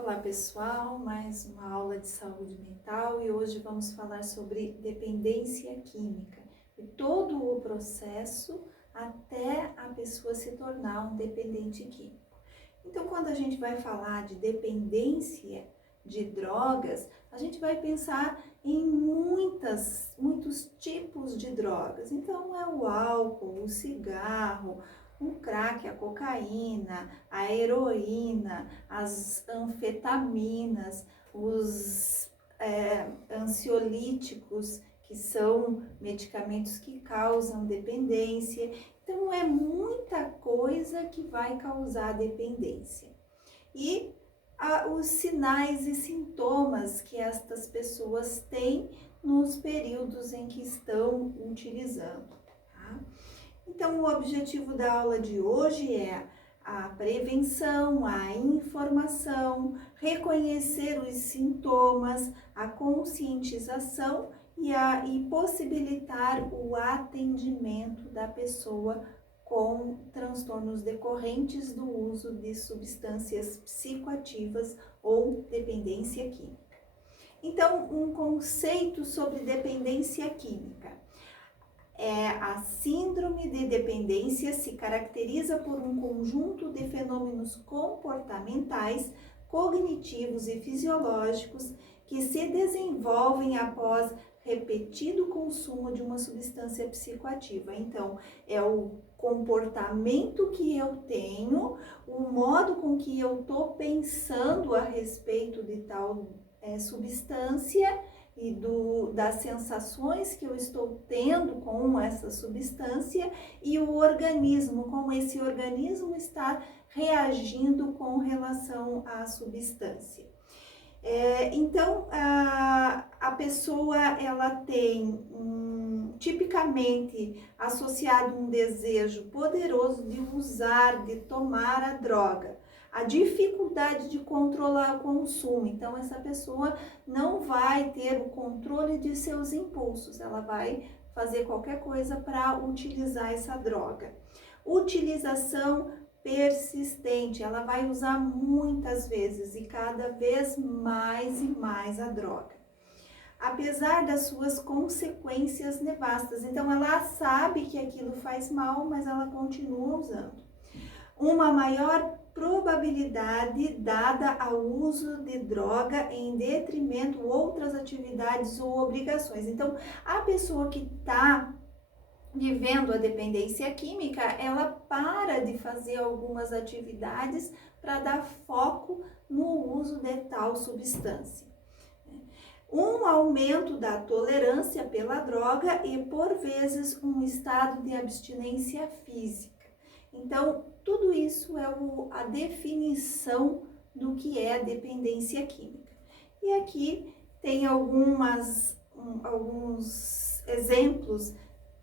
Olá pessoal, mais uma aula de saúde mental e hoje vamos falar sobre dependência química e todo o processo até a pessoa se tornar um dependente químico. Então, quando a gente vai falar de dependência de drogas, a gente vai pensar em muitos tipos de drogas. Então, é o álcool, o cigarro, o crack, a cocaína, a heroína, as anfetaminas, os ansiolíticos, que são medicamentos que causam dependência. Então, é muita coisa que vai causar dependência. E os sinais e sintomas que estas pessoas têm nos períodos em que estão utilizando. Tá? Então, o objetivo da aula de hoje é a prevenção, a informação, reconhecer os sintomas, a conscientização e possibilitar o atendimento da pessoa com transtornos decorrentes do uso de substâncias psicoativas ou dependência química. Então, um conceito sobre dependência química. A síndrome de dependência se caracteriza por um conjunto de fenômenos comportamentais, cognitivos e fisiológicos que se desenvolvem após repetido consumo de uma substância psicoativa. Então, é o comportamento que eu tenho, o modo com que eu estou pensando a respeito de tal substância e das sensações que eu estou tendo com essa substância e o organismo, como esse organismo está reagindo com relação à substância. Então, a pessoa, ela tem tipicamente associado um desejo poderoso de usar, de tomar a droga. A dificuldade de controlar o consumo. Então, essa pessoa não vai ter o controle de seus impulsos, ela vai fazer qualquer coisa para utilizar essa droga. Utilização persistente, ela vai usar muitas vezes e cada vez mais e mais a droga. Apesar das suas consequências nefastas, então ela sabe que aquilo faz mal, mas ela continua usando. Uma maior probabilidade dada ao uso de droga em detrimento de outras atividades ou obrigações. Então, a pessoa que está vivendo a dependência química, ela para de fazer algumas atividades para dar foco no uso de tal substância. Um aumento da tolerância pela droga e, por vezes, um estado de abstinência física. Então, tudo isso é a definição do que é a dependência química. E aqui tem alguns exemplos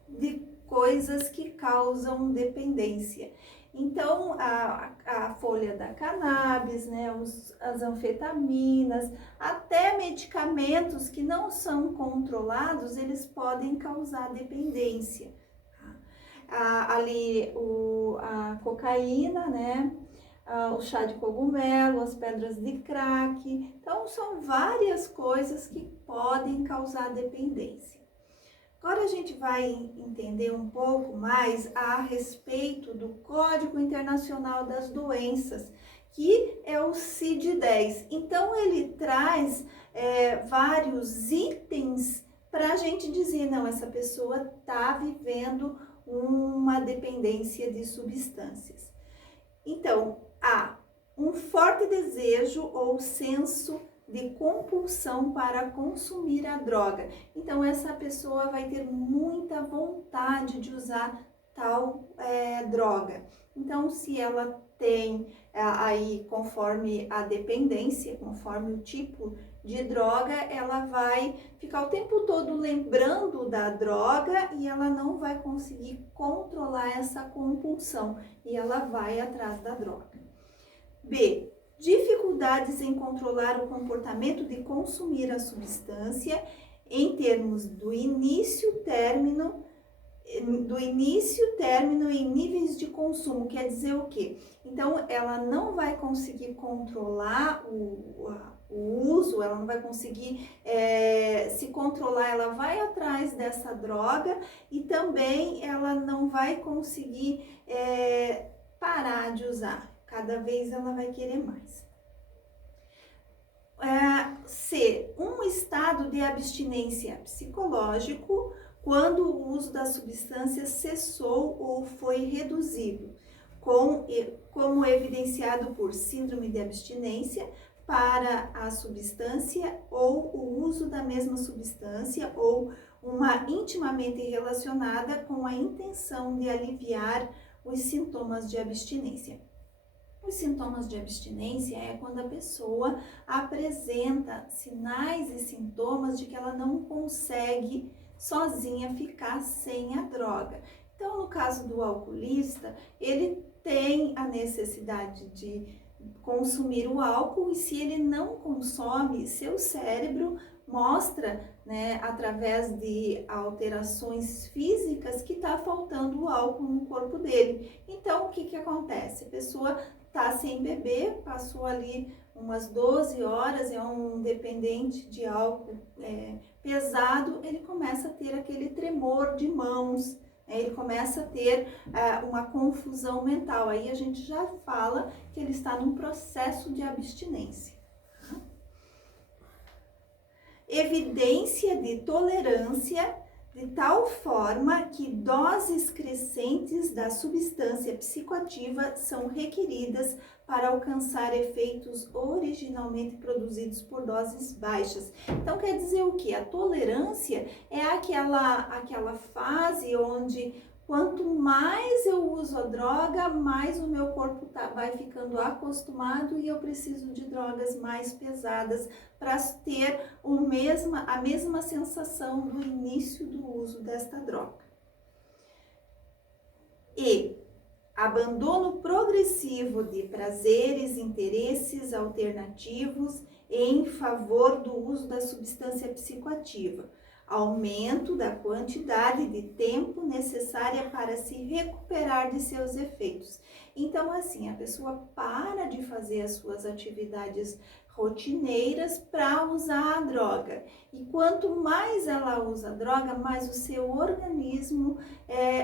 de coisas que causam dependência. Então, a folha da cannabis, né, as anfetaminas, até medicamentos que não são controlados, eles podem causar dependência. Ali a cocaína, né? O chá de cogumelo, as pedras de crack. Então, são várias coisas que podem causar dependência. Agora a gente vai entender um pouco mais a respeito do Código Internacional das Doenças, que é o CID-10. Então, ele traz vários itens para a gente dizer, não, essa pessoa está vivendo uma dependência de substâncias. Então, há um forte desejo ou senso de compulsão para consumir a droga. Então, essa pessoa vai ter muita vontade de usar tal droga. Então, se ela tem aí, conforme a dependência, conforme o tipo de droga, ela vai ficar o tempo todo lembrando da droga e ela não vai conseguir controlar essa compulsão e ela vai atrás da droga. B. Dificuldades em controlar o comportamento de consumir a substância em termos do início, término do início, término e níveis de consumo. Quer dizer o quê? Então, ela não vai conseguir controlar o uso, ela não vai conseguir se controlar, ela vai atrás dessa droga e também ela não vai conseguir parar de usar. Cada vez ela vai querer mais. C, um estado de abstinência psicológico quando o uso da substância cessou ou foi reduzido, como evidenciado por síndrome de abstinência para a substância ou o uso da mesma substância ou uma intimamente relacionada com a intenção de aliviar os sintomas de abstinência. Os sintomas de abstinência é quando a pessoa apresenta sinais e sintomas de que ela não consegue sozinha ficar sem a droga. Então, no caso do alcoolista, ele tem a necessidade de consumir o álcool e se ele não consome, seu cérebro mostra, né, através de alterações físicas que está faltando o álcool no corpo dele. Então, o que acontece? A pessoa tá sem beber, passou ali umas 12 horas, é um dependente de álcool pesado, ele começa a ter aquele tremor de mãos, ele começa a ter uma confusão mental. Aí a gente já fala que ele está num processo de abstinência. Evidência de tolerância de tal forma que doses crescentes da substância psicoativa são requeridas para alcançar efeitos originalmente produzidos por doses baixas. Então, quer dizer o que? A tolerância é aquela fase onde quanto mais eu uso a droga, mais o meu corpo vai ficando acostumado e eu preciso de drogas mais pesadas para ter a mesma sensação do início do uso desta droga. E abandono progressivo de prazeres, interesses alternativos em favor do uso da substância psicoativa. Aumento da quantidade de tempo necessária para se recuperar de seus efeitos. Então, assim, a pessoa para de fazer as suas atividades rotineiras para usar a droga. E quanto mais ela usa a droga, mais o seu organismo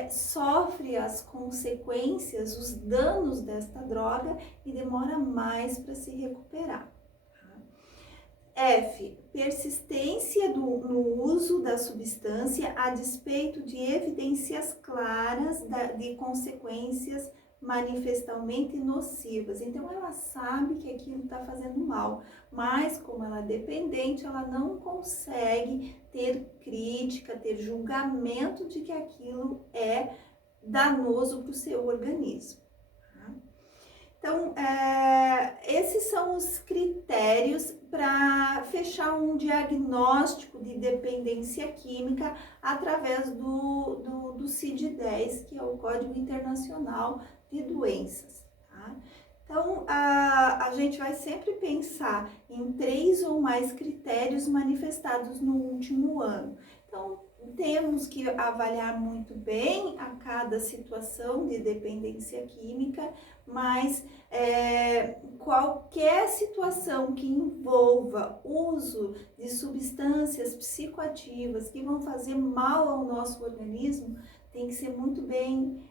sofre as consequências, os danos desta droga e demora mais para se recuperar. F. Persistência no uso da substância a despeito de evidências claras de consequências manifestamente nocivas. Então, ela sabe que aquilo está fazendo mal, mas como ela é dependente, ela não consegue ter crítica, ter julgamento de que aquilo é danoso para o seu organismo. Então, esses são os critérios para fechar um diagnóstico de dependência química através do CID-10, que é o Código Internacional de Doenças. Tá? Então, a gente vai sempre pensar em 3 ou mais critérios manifestados no último ano. Então, temos que avaliar muito bem a cada situação de dependência química, mas qualquer situação que envolva uso de substâncias psicoativas que vão fazer mal ao nosso organismo tem que ser muito bem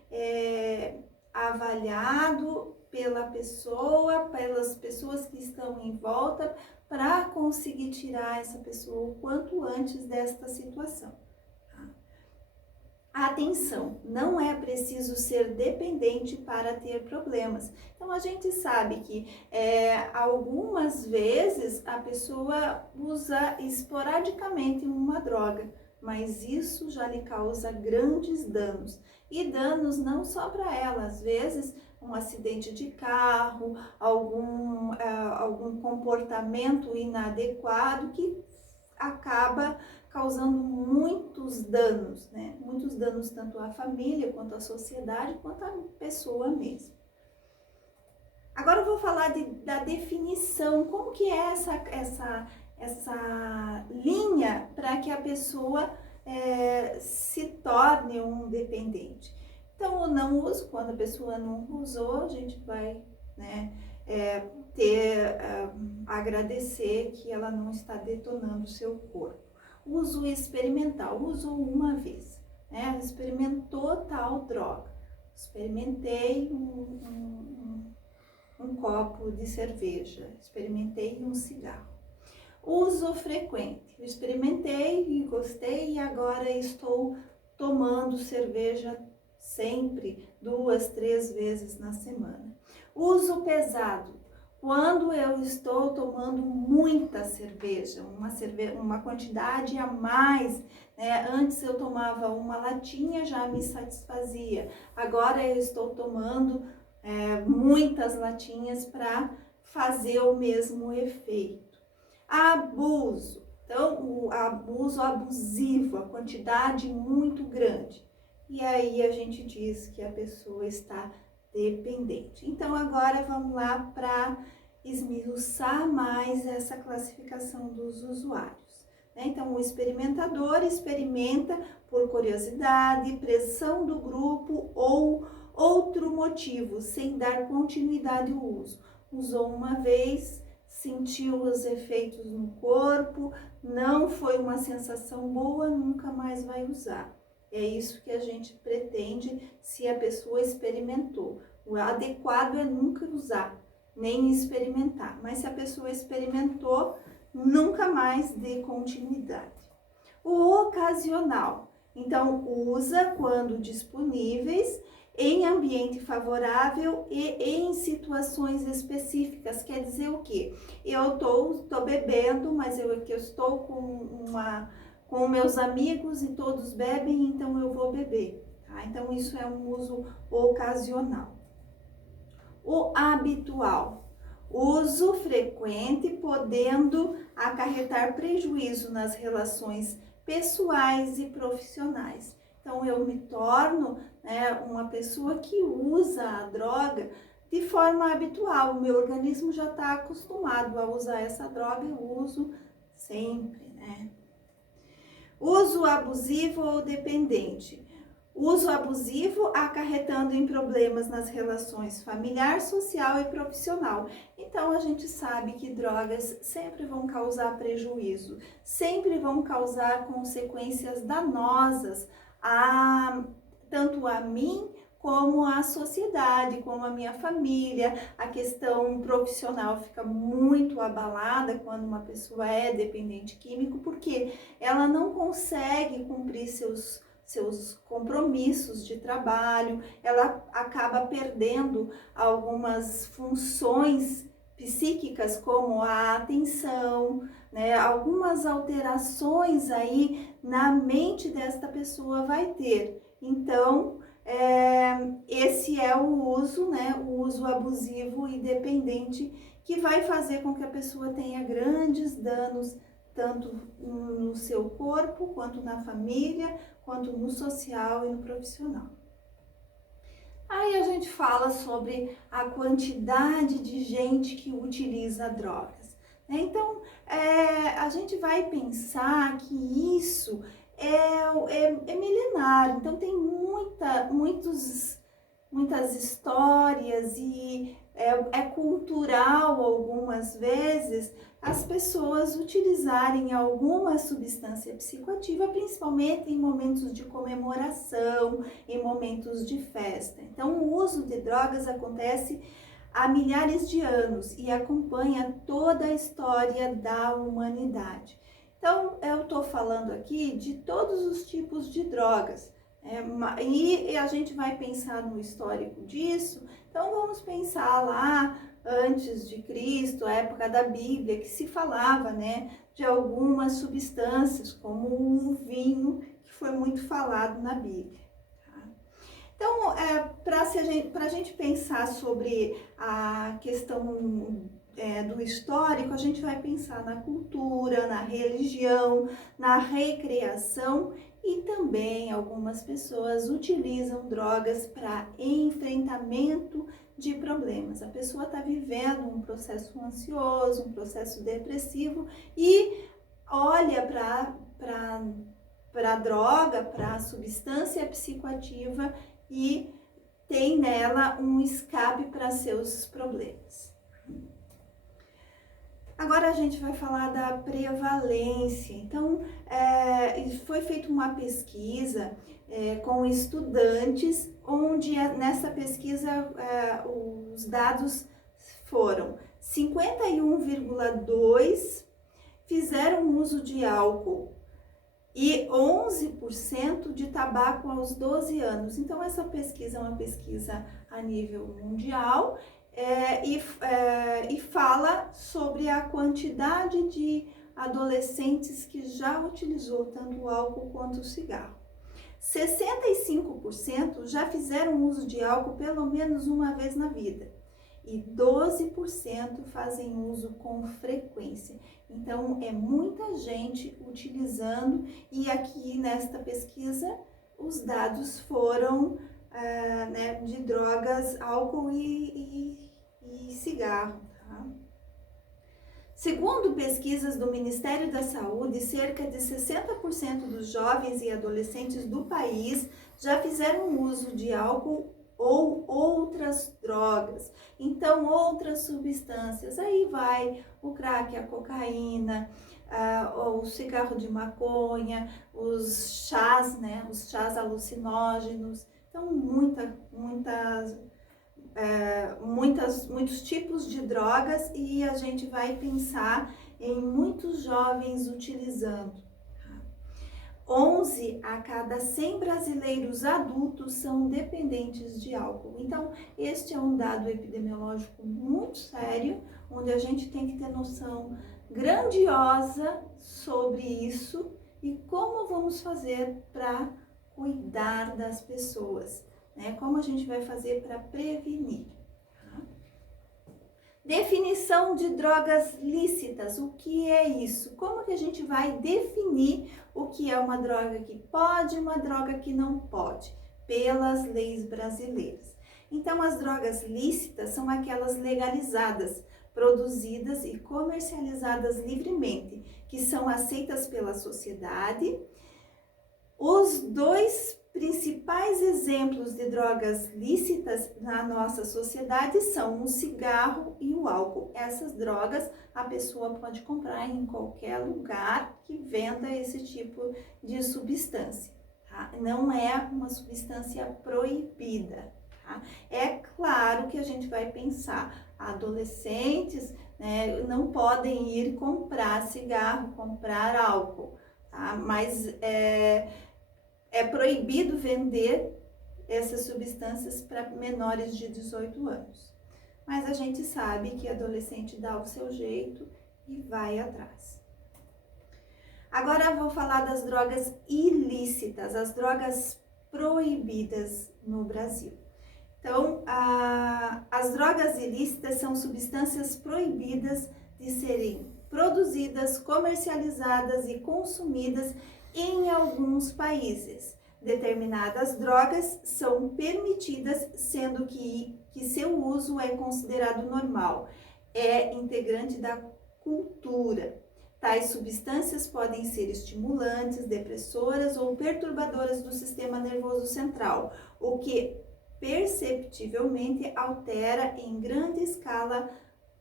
avaliado pela pessoa, pelas pessoas que estão em volta, para conseguir tirar essa pessoa o quanto antes desta situação. Atenção, não é preciso ser dependente para ter problemas. Então, a gente sabe que algumas vezes a pessoa usa esporadicamente uma droga, mas isso já lhe causa grandes danos. E danos não só para ela, às vezes um acidente de carro, algum comportamento inadequado que acaba causando muitos danos, né? Muitos danos tanto à família, quanto à sociedade, quanto à pessoa mesmo. Agora eu vou falar da definição, como que é essa linha para que a pessoa se torne um dependente. Então, o não uso, quando a pessoa não usou, a gente vai, né, agradecer que ela não está detonando o seu corpo. Uso experimental, uso uma vez, né? Experimentou tal droga, experimentei um copo de cerveja, experimentei um cigarro. Uso frequente, eu experimentei e gostei e agora estou tomando cerveja sempre, 2, 3 vezes na semana. Uso pesado, quando eu estou tomando muita cerveja, uma quantidade a mais, né? Antes eu tomava uma latinha, já me satisfazia. Agora eu estou tomando muitas latinhas para fazer o mesmo efeito. Abuso, então o abuso abusivo, a quantidade muito grande. E aí a gente diz que a pessoa está dependente. Então agora vamos lá para esmiuçar mais essa classificação dos usuários. Então o experimentador experimenta por curiosidade, pressão do grupo ou outro motivo, sem dar continuidade ao uso. Usou uma vez, sentiu os efeitos no corpo, não foi uma sensação boa, nunca mais vai usar. É isso que a gente pretende se a pessoa experimentou. O adequado é nunca usar, nem experimentar. Mas se a pessoa experimentou, nunca mais dê continuidade. O ocasional. Então, usa quando disponíveis, em ambiente favorável e em situações específicas. Quer dizer o quê? Eu tô bebendo, mas eu estou com meus amigos e todos bebem, então eu vou beber. Tá? Então, isso é um uso ocasional. O habitual. Uso frequente, podendo acarretar prejuízo nas relações pessoais e profissionais. Então, eu me torno, né, uma pessoa que usa a droga de forma habitual. O meu organismo já está acostumado a usar essa droga, eu uso sempre, né? Uso abusivo ou dependente. Uso abusivo acarretando em problemas nas relações familiar, social e profissional. Então, a gente sabe que drogas sempre vão causar prejuízo, sempre vão causar consequências danosas tanto a mim como a sociedade, como a minha família. A questão profissional fica muito abalada quando uma pessoa é dependente químico, porque ela não consegue cumprir seus compromissos de trabalho, ela acaba perdendo algumas funções psíquicas, como a atenção, né? Algumas alterações aí na mente desta pessoa vai ter. Então, esse é o uso, né? O uso abusivo e dependente, que vai fazer com que a pessoa tenha grandes danos, tanto no seu corpo, quanto na família, quanto no social e no profissional. Aí a gente fala sobre a quantidade de gente que utiliza drogas, né? Então, a gente vai pensar que isso é milenar. Então, tem muitas histórias e é cultural algumas vezes as pessoas utilizarem alguma substância psicoativa, principalmente em momentos de comemoração, em momentos de festa. Então, o uso de drogas acontece há milhares de anos e acompanha toda a história da humanidade. Então, eu estou falando aqui de todos os tipos de drogas. E a gente vai pensar no histórico disso. Então, vamos pensar lá antes de Cristo, a época da Bíblia, que se falava, né, de algumas substâncias, como o vinho, que foi muito falado na Bíblia. Tá? Então, para a gente pensar sobre a questão do histórico, a gente vai pensar na cultura, na religião, na recreação, e também algumas pessoas utilizam drogas para enfrentamento de problemas. A pessoa está vivendo um processo ansioso, um processo depressivo e olha para para a droga, para a substância psicoativa e tem nela um escape para seus problemas. Agora a gente vai falar da prevalência. Então, foi feita uma pesquisa com estudantes, onde nessa pesquisa os dados foram 51,2% fizeram uso de álcool e 11% de tabaco aos 12 anos. Então, essa pesquisa é uma pesquisa a nível mundial e fala sobre a quantidade de adolescentes que já utilizou tanto o álcool quanto o cigarro. 65% já fizeram uso de álcool pelo menos uma vez na vida e 12% fazem uso com frequência. Então, é muita gente utilizando, e aqui nesta pesquisa os dados foram de drogas, álcool e cigarro. Tá? Segundo pesquisas do Ministério da Saúde, cerca de 60% dos jovens e adolescentes do país já fizeram uso de álcool ou outras drogas. Então, outras substâncias, aí vai o crack, a cocaína, o cigarro de maconha, os chás, os chás alucinógenos. Então, muitos tipos de drogas, e a gente vai pensar em muitos jovens utilizando. 11 a cada 100 brasileiros adultos são dependentes de álcool. Então, este é um dado epidemiológico muito sério, onde a gente tem que ter noção grandiosa sobre isso e como vamos fazer para cuidar das pessoas, né? Como a gente vai fazer para prevenir. Definição de drogas lícitas. O que é isso? Como que a gente vai definir o que é uma droga que pode e uma droga que não pode, pelas leis brasileiras? Então, as drogas lícitas são aquelas legalizadas, produzidas e comercializadas livremente, que são aceitas pela sociedade. Os dois principais exemplos de drogas lícitas na nossa sociedade são o cigarro e o álcool. Essas drogas a pessoa pode comprar em qualquer lugar que venda esse tipo de substância, tá? Não é uma substância proibida, tá? É claro que a gente vai pensar, adolescentes, né, não podem ir comprar cigarro, comprar álcool, tá? Mas é proibido vender essas substâncias para menores de 18 anos. Mas a gente sabe que adolescente dá o seu jeito e vai atrás. Agora eu vou falar das drogas ilícitas, as drogas proibidas no Brasil. Então, as drogas ilícitas são substâncias proibidas de serem produzidas, comercializadas e consumidas em alguns países. Determinadas drogas são permitidas, sendo que seu uso é considerado normal, é integrante da cultura. Tais substâncias podem ser estimulantes, depressoras ou perturbadoras do sistema nervoso central, o que perceptivelmente altera em grande escala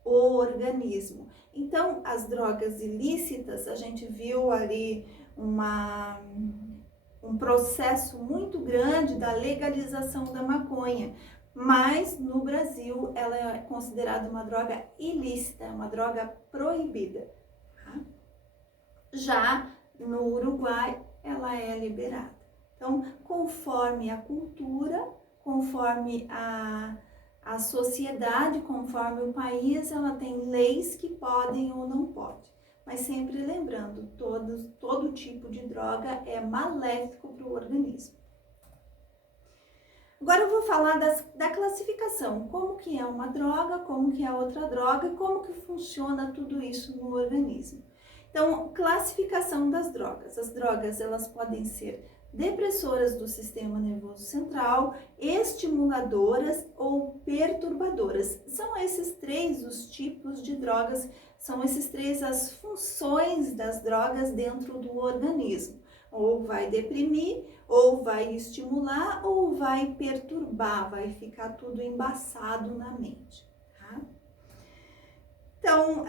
o organismo. Então, as drogas ilícitas, a gente viu ali um processo muito grande da legalização da maconha, mas no Brasil ela é considerada uma droga ilícita, uma droga proibida. Tá? Já no Uruguai ela é liberada. Então, conforme a cultura, conforme a sociedade, conforme o país, ela tem leis que podem ou não podem. Mas sempre lembrando, todo tipo de droga é maléfico para o organismo. Agora eu vou falar da classificação, como que é uma droga, como que é outra droga e como que funciona tudo isso no organismo. Então, classificação das drogas. As drogas, elas podem ser depressoras do sistema nervoso central, estimuladoras ou perturbadoras. São esses três os tipos de drogas, são esses três as funções das drogas dentro do organismo. ou vai deprimir, ou vai estimular, ou vai perturbar, vai ficar tudo embaçado na mente, tá? Então,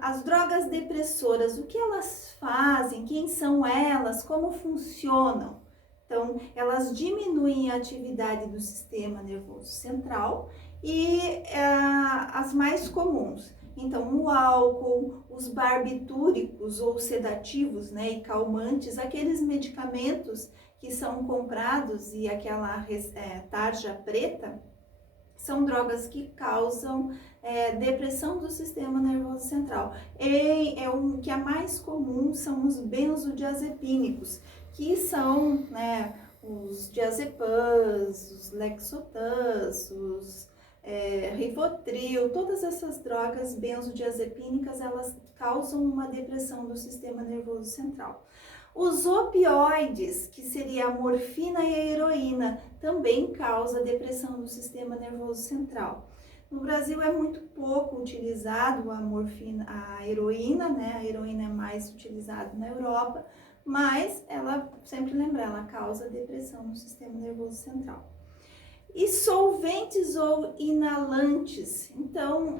as drogas depressoras, o que elas fazem, quem são elas, como funcionam? Então, elas diminuem a atividade do sistema nervoso central e as mais comuns. Então, o álcool, os barbitúricos ou sedativos, né, e calmantes, aqueles medicamentos que são comprados e aquela tarja preta, são drogas que causam depressão do sistema nervoso central. O que é mais comum são os benzodiazepínicos, que são, né, os diazepams, os lexotans, os Rivotril, todas essas drogas benzodiazepínicas, elas causam uma depressão do sistema nervoso central. Os opioides, que seria a morfina e a heroína, também causa depressão do sistema nervoso central. No Brasil é muito pouco utilizado a heroína, né? A heroína é mais utilizada na Europa, mas ela, sempre lembra, ela causa depressão no sistema nervoso central. E solventes ou inalantes, então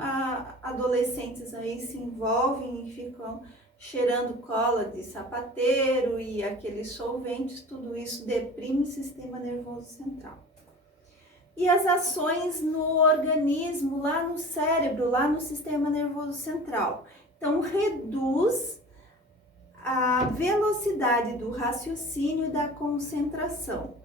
adolescentes aí se envolvem e ficam cheirando cola de sapateiro e aqueles solventes, tudo isso deprime o sistema nervoso central. E as ações no organismo, lá no cérebro, lá no sistema nervoso central. Então, reduz a velocidade do raciocínio e da concentração.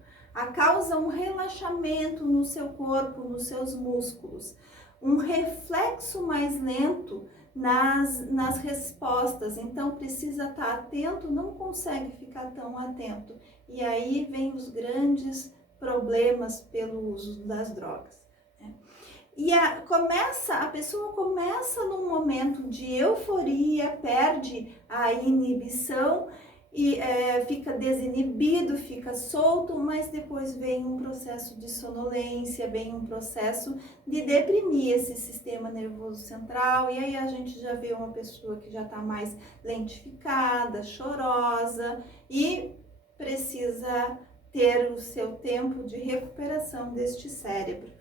Causa um relaxamento no seu corpo, nos seus músculos. Um reflexo mais lento nas respostas, então precisa estar atento, não consegue ficar tão atento. E aí vem os grandes problemas pelo uso das drogas, né? E a pessoa começa num momento de euforia, perde a inibição e fica desinibido, fica solto, mas depois vem um processo de sonolência, vem um processo de deprimir esse sistema nervoso central, e aí a gente já vê uma pessoa que já está mais lentificada, chorosa e precisa ter o seu tempo de recuperação deste cérebro.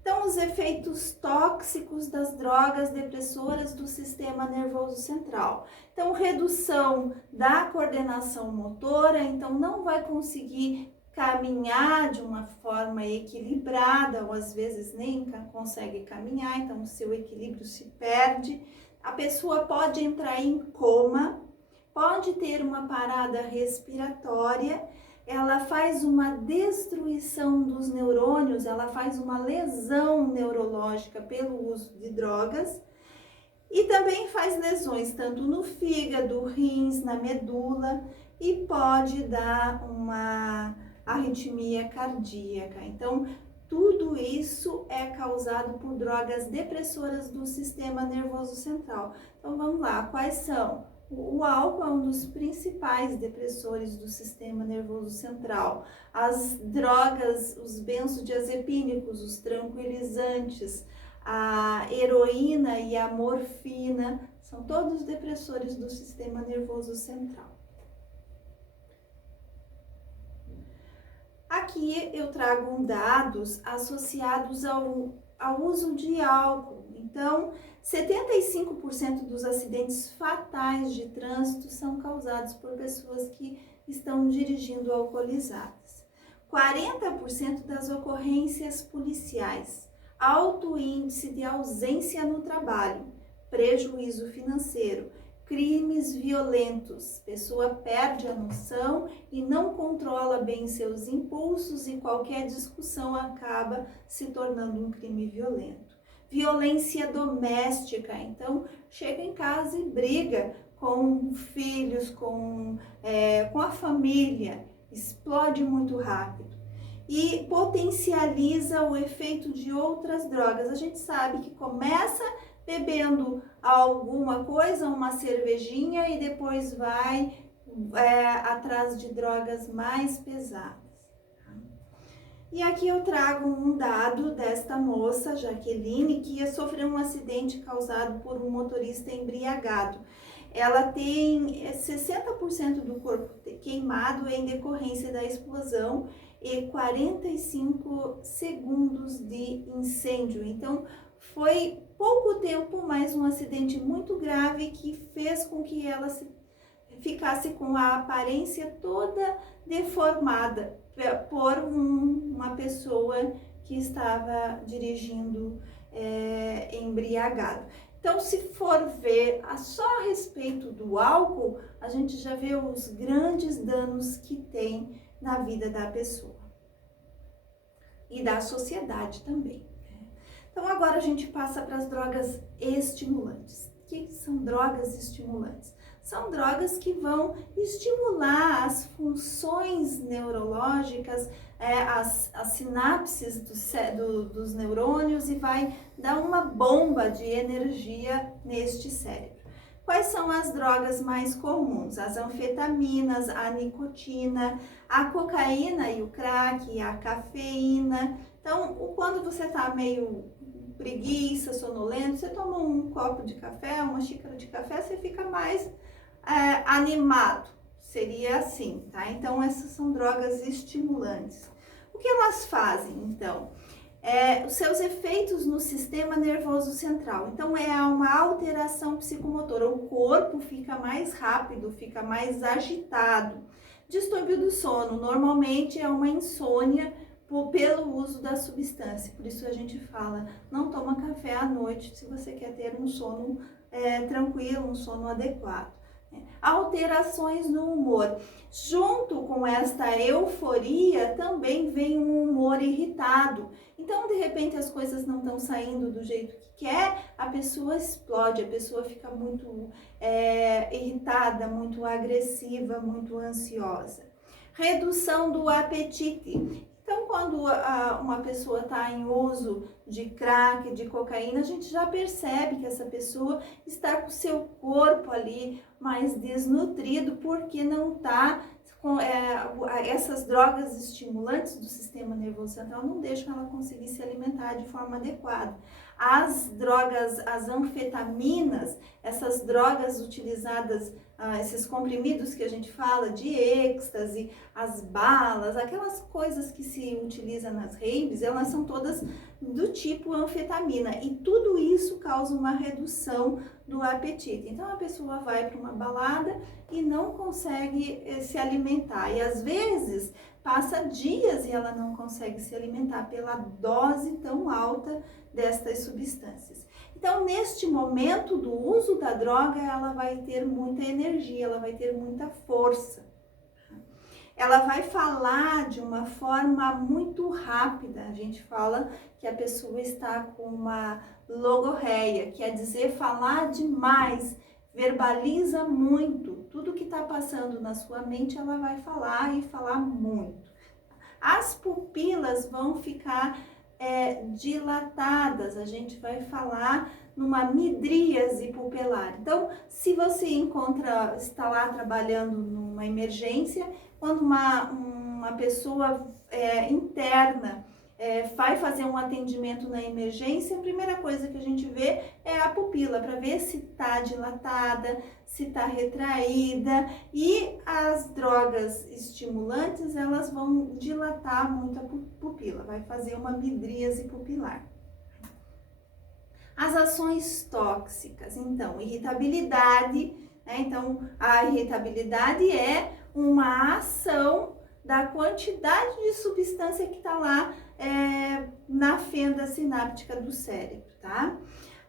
Então, os efeitos tóxicos das drogas depressoras do sistema nervoso central. Então, redução da coordenação motora, então não vai conseguir caminhar de uma forma equilibrada, ou às vezes nem consegue caminhar, então o seu equilíbrio se perde. A pessoa pode entrar em coma, pode ter uma parada respiratória, ela faz uma destruição dos neurônios, ela faz uma lesão neurológica pelo uso de drogas e também faz lesões tanto no fígado, rins, na medula e pode dar uma arritmia cardíaca. Então, tudo isso é causado por drogas depressoras do sistema nervoso central. Então, vamos lá, quais são? O álcool é um dos principais depressores do sistema nervoso central. As drogas, os benzodiazepínicos, os tranquilizantes, a heroína e a morfina, são todos depressores do sistema nervoso central. Aqui eu trago dados associados ao uso de álcool. Então, 75% dos acidentes fatais de trânsito são causados por pessoas que estão dirigindo alcoolizadas. 40% das ocorrências policiais, alto índice de ausência no trabalho, prejuízo financeiro, crimes violentos, pessoa perde a noção e não controla bem seus impulsos e qualquer discussão acaba se tornando um crime violento. Violência doméstica, então chega em casa e briga com filhos, com a família, explode muito rápido e potencializa o efeito de outras drogas. A gente sabe que começa bebendo alguma coisa, uma cervejinha, e depois vai atrás de drogas mais pesadas. E aqui eu trago um dado desta moça, Jaqueline, que sofreu um acidente causado por um motorista embriagado. ela tem 60% do corpo queimado em decorrência da explosão e 45 segundos de incêndio. Então, foi pouco tempo, mas um acidente muito grave que fez com que ela ficasse com a aparência toda deformada por uma pessoa que estava dirigindo embriagado. Então, se for ver só a respeito do álcool, a gente já vê os grandes danos que tem na vida da pessoa e da sociedade também. Então, agora a gente passa para as drogas estimulantes. O que são drogas estimulantes? São drogas que vão estimular as funções neurológicas, as sinapses dos neurônios e vai dar uma bomba de energia neste cérebro. Quais são as drogas mais comuns? As anfetaminas, a nicotina, a cocaína e o crack, a cafeína. Então, quando você está meio preguiça, sonolento, você toma um copo de café, uma xícara de café, você fica mais animado, seria assim, tá? Então, essas são drogas estimulantes. O que elas fazem, então? Os seus efeitos no sistema nervoso central. Então, é uma alteração psicomotora. O corpo fica mais rápido, fica mais agitado. Distúrbio do sono, normalmente é uma insônia pelo uso da substância. Por isso a gente fala, não toma café à noite se você quer ter um sono tranquilo, um sono adequado. Alterações no humor. Junto com esta euforia também vem um humor irritado. Então, de repente, as coisas não estão saindo do jeito que quer, a pessoa explode, a pessoa fica muito irritada, muito agressiva, muito ansiosa. Redução do apetite. Então, quando uma pessoa está em uso de crack, de cocaína, a gente já percebe que essa pessoa está com o seu corpo ali mais desnutrido, porque não está com essas drogas estimulantes do sistema nervoso central, não deixam ela conseguir se alimentar de forma adequada. As drogas, as anfetaminas, essas drogas utilizadas, esses comprimidos que a gente fala de êxtase, as balas, aquelas coisas que se utilizam nas raves, elas são todas do tipo anfetamina e tudo isso causa uma redução do apetite. Então a pessoa vai para uma balada e não consegue se alimentar e às vezes passa dias e ela não consegue se alimentar pela dose tão alta destas substâncias. Então, neste momento do uso da droga, ela vai ter muita energia, ela vai ter muita força. Ela vai falar de uma forma muito rápida. A gente fala que a pessoa está com uma logorreia, quer dizer falar demais, verbaliza muito. Tudo que está passando na sua mente, ela vai falar e falar muito. As pupilas vão ficar dilatadas, a gente vai falar numa midríase pupilar. Então, se você está lá trabalhando numa emergência, quando uma pessoa interna vai fazer um atendimento na emergência, a primeira coisa que a gente vê é a pupila, para ver se está dilatada, se está retraída, e as drogas estimulantes, elas vão dilatar muito a pupila, vai fazer uma midríase pupilar. As ações tóxicas, então, irritabilidade, né? Então, a irritabilidade é uma ação da quantidade de substância que está lá na fenda sináptica do cérebro, tá?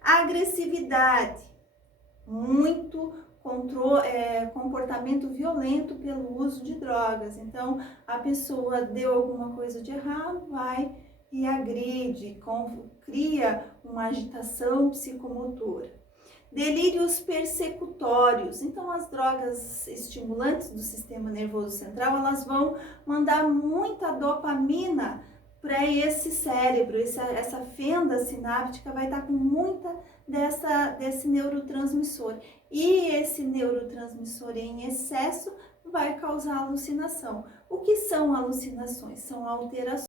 Agressividade, muito comportamento violento pelo uso de drogas. Então, a pessoa deu alguma coisa de errado, vai e agride, cria uma agitação psicomotora. Delírios persecutórios. Então, as drogas estimulantes do sistema nervoso central, elas vão mandar muita dopamina para esse cérebro, essa fenda sináptica vai estar com muita desse neurotransmissor. E esse neurotransmissor em excesso vai causar alucinação. O que são alucinações? São alterações